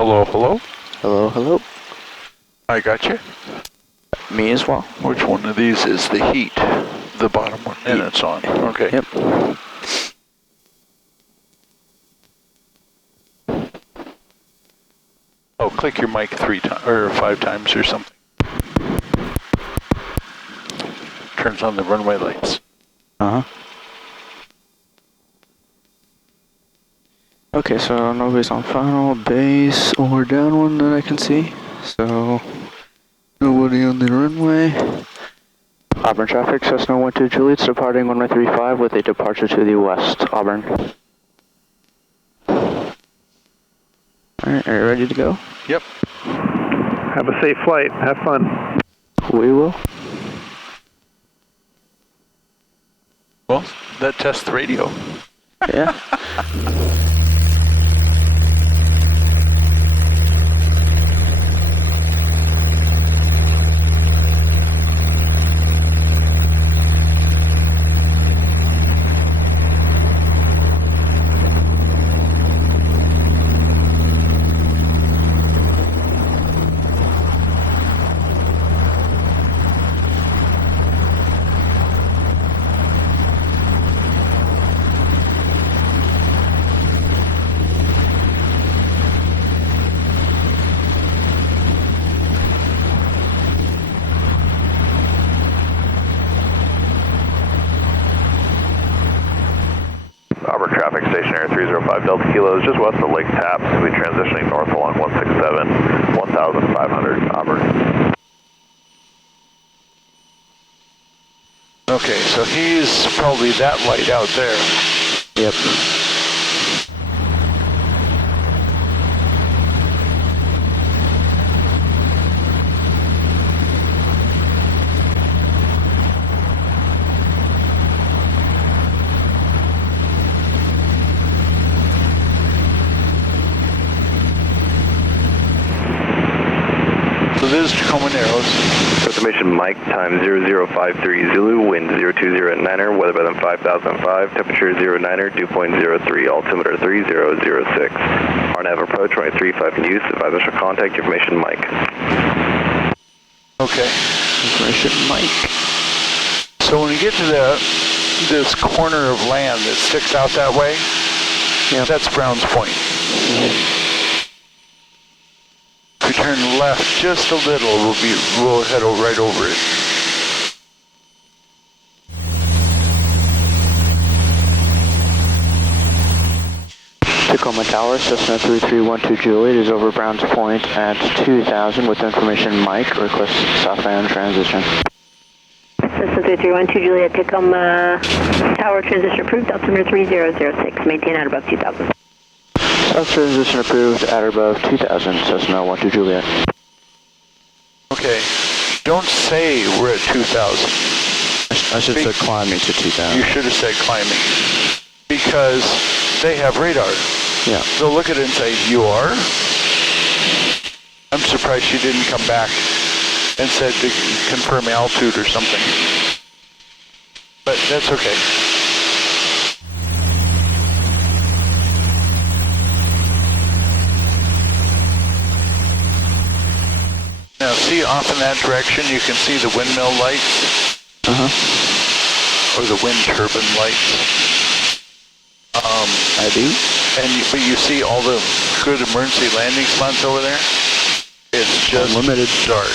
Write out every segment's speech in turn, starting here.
Hello, hello? Hello, hello. I got you. Me as well. Which one of these is the heat? The bottom one. And it's on. Okay. Yep. Oh, click your mic 3 times or 5 times or something. Turns on the runway lights. Uh-huh. Okay, so nobody's on final, base, or down one that I can see. So, nobody on the runway. Auburn traffic, Cessna 12 Juliet's departing runway 35 with a departure to the west. Auburn. Alright, are you ready to go? Yep. Have a safe flight. Have fun. We will. Well, that tests the radio. Yeah. Auburn traffic, stationary 305 Delta Kilos, just west of Lake Tapps. We'll be transitioning north along 167, 1,500 Auburn. Okay, so he's probably that light out there. Yep. So this is Tacoma Narrows. Estimation Mike, time 0053 Zulu, wind 020 at 9er, weather by them 5005, temperature 09er, dew point 03, altimeter 3006. RNAV approach, runway 35 in use, advise initial contact, information Mike. Okay. Information Mike. So when we get to this corner of land that sticks out that way, Yep. that's Brown's Point. If we turn left just a little, we'll head right over it. Tacoma Tower, Cessna 3312 Juliet is over Browns Point at 2000 with information Mike. Request southbound transition. Cessna 3312 Juliet, Tacoma Tower transition approved, altimeter 3006, maintain at above 2000. South transition approved at or above 2000, Cessna 12 Juliet. Okay, don't say we're at 2,000. I should have said climbing to 2000. You should have said climbing. Because they have radar. Yeah. They'll look at it and say, you are? I'm surprised she didn't come back and said to confirm altitude or something. But that's okay. Now see off in that direction, you can see the windmill lights. Uh-huh. Or the wind turbine lights. I do. But you see all the good emergency landing spots over there? It's just Unlimited. dark.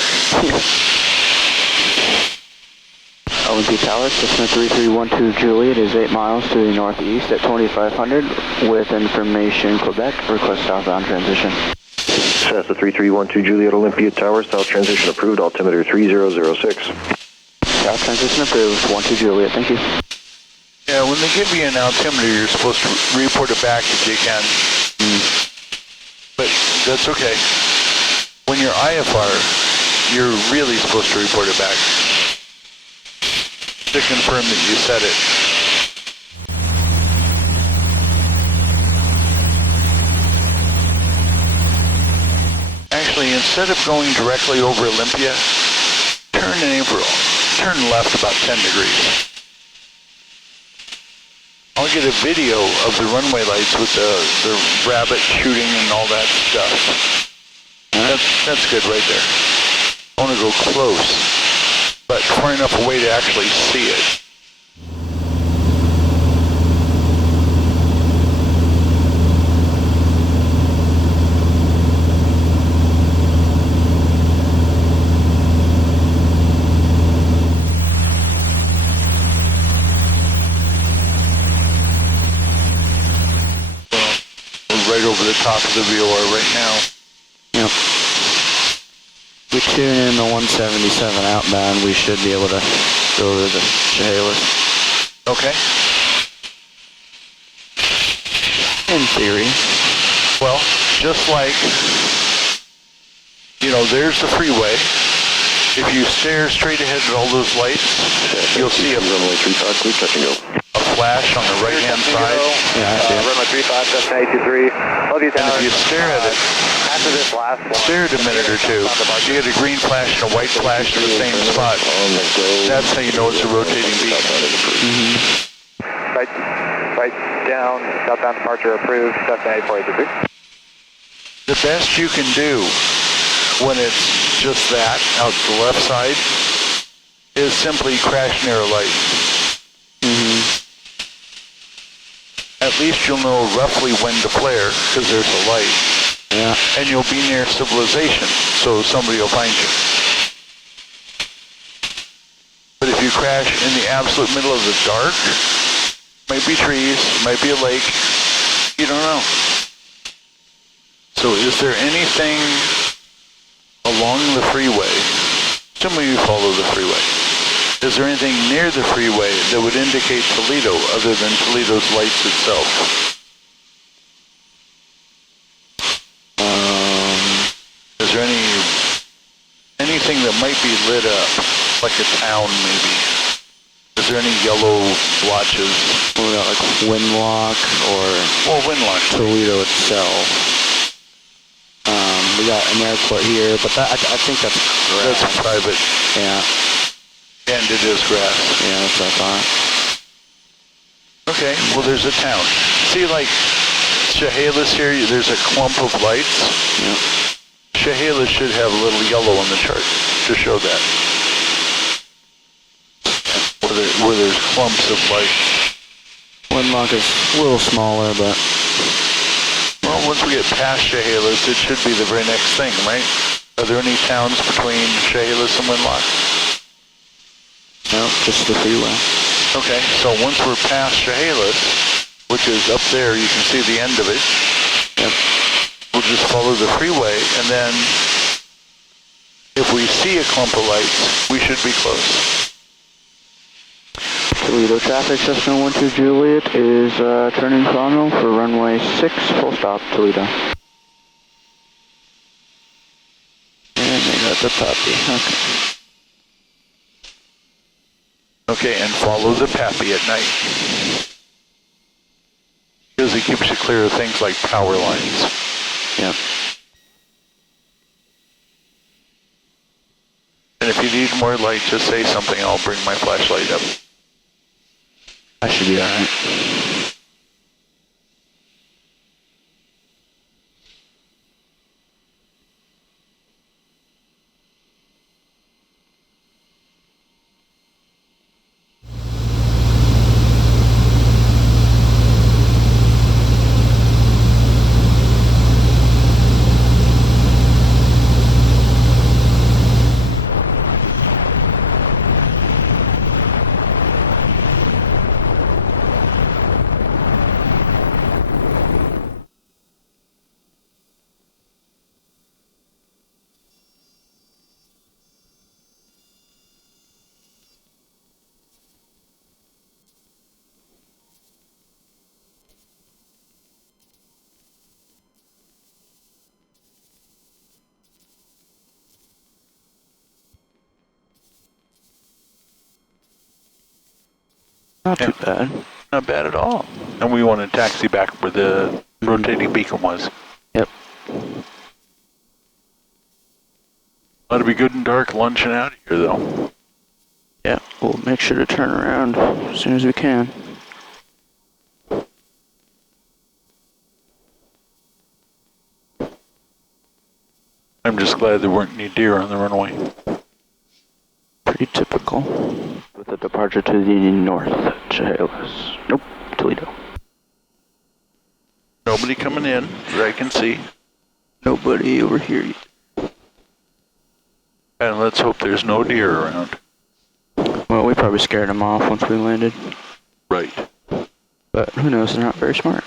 Olympia Tower, Cessna 3312 Juliet is 8 miles to the northeast at 2500 with information Quebec. Request southbound transition. Cessna 3312 Juliet, Olympia Tower, south transition approved, altimeter 3006. South transition approved, 12 Juliet, thank you. Yeah, when they give you an altimeter, you're supposed to report it back if you can. But that's okay. When you're IFR, you're really supposed to report it back to confirm that you said it. Actually, instead of going directly over Olympia, turn in April. Turn left about 10 degrees. I'll get a video of the runway lights with the rabbit shooting and all that stuff. That's good right there. I want to go close, but far enough away to actually see it. Right over the top of the VOR right now. Yep. We tune in the 177 outbound, we should be able to go to the Chehalis. Okay. In theory. Well, just like, there's the freeway. If you stare straight ahead at all those lights, you'll see a flash on the right-hand side. Yeah, I see it. Runway 35, Cessna 823. Love you, And if you stare at it, After this last one, stare at a minute or two, you get a green flash and a white flash in the same spot. That's how you know it's a rotating beacon. Right down, southbound departure approved, Cessna 8483. The best you can do when it's just that, out to the left side, is simply crash narrow light. At least you'll know roughly when to flare, because there's a light. Yeah. And you'll be near civilization, so somebody will find you. But if you crash in the absolute middle of the dark, might be trees, might be a lake, you don't know. So is there anything along the freeway, assuming you follow the freeway, is there anything near the freeway that would indicate Toledo other than Toledo's lights itself? Is there anything that might be lit up, like a town maybe? Is there any yellow blotches? We got like Windlock or Windlock. Toledo itself. We got an airport here, but I think that's grass. That's private. Yeah. And it is grass. Yeah, that's what I thought. Okay, well there's a town. See, like Chehalis here, there's a clump of lights. Yep. Chehalis should have a little yellow on the chart to show that. Where there's clumps of light. Windlock is a little smaller, but... Well, once we get past Chehalis, it should be the very next thing, right? Are there any towns between Chehalis and Windlock? No, just the freeway. Okay, so once we're past Chehalis, which is up there, you can see the end of it. Yep. We'll just follow the freeway, and then if we see a clump of lights, we should be close. Toledo traffic, Cessna 12 Juliet is turning final for runway 6, full stop, Toledo. And they got the puppy, okay. Okay, and follow the Pappy at night. Because it keeps you clear of things like power lines. Yep. And if you need more light, just say something, I'll bring my flashlight up. I should be alright. Not too bad. Not bad at all. And we want to taxi back where the rotating beacon was. Yep. Ought to be good and dark lunching out of here, though. Yeah, we'll make sure to turn around as soon as we can. I'm just glad there weren't any deer on the runway. Pretty typical. With a departure to the north, Chehalis. Nope, Toledo. Nobody coming in that I can see. Nobody over here yet. And let's hope there's no deer around. Well, we probably scared them off once we landed. Right. But who knows, they're not very smart.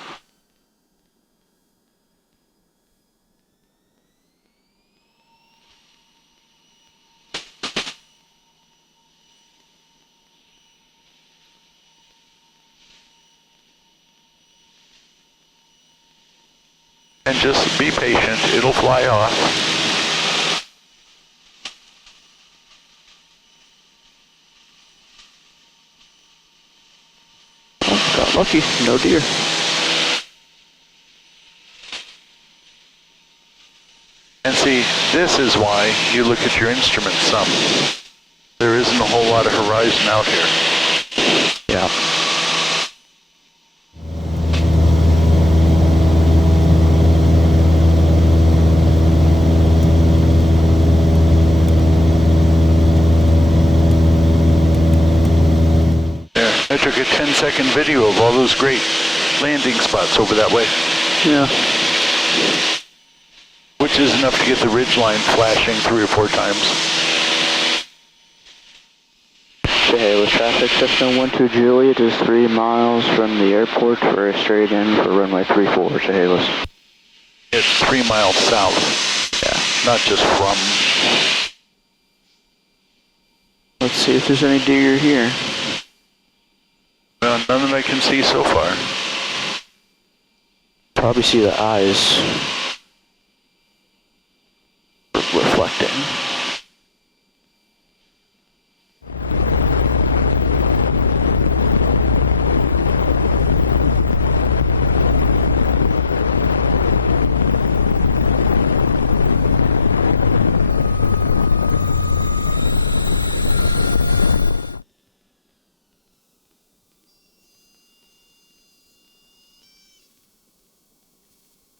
And just be patient, it'll fly off. Oh, got lucky, no deer. And see, this is why you look at your instruments some. There isn't a whole lot of horizon out here. Yeah. I took a 10-second video of all those great landing spots over that way. Yeah. Which is enough to get the ridge line flashing 3 or 4 times. Chehalis traffic, Cessna 12 Juliet is 3 miles from the airport for a straight in for runway 34, Chehalis. It's 3 miles south. Yeah. Not just from. Let's see if there's any deer here. Well, none that I can see so far. Probably see the eyes reflecting.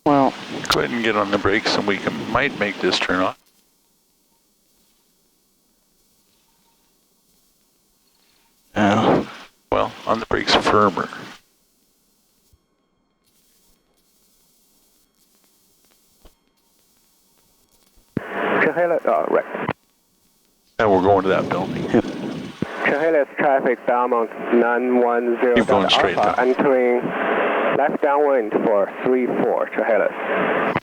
Well, Go ahead and get on the brakes and we might make this turn off. Well, on the brakes firmer. Chehalis, right. And we're going to that building. Chehalis traffic downmount 910 Keep going straight Alpha, down. entering left downwind for 34, Chehalis.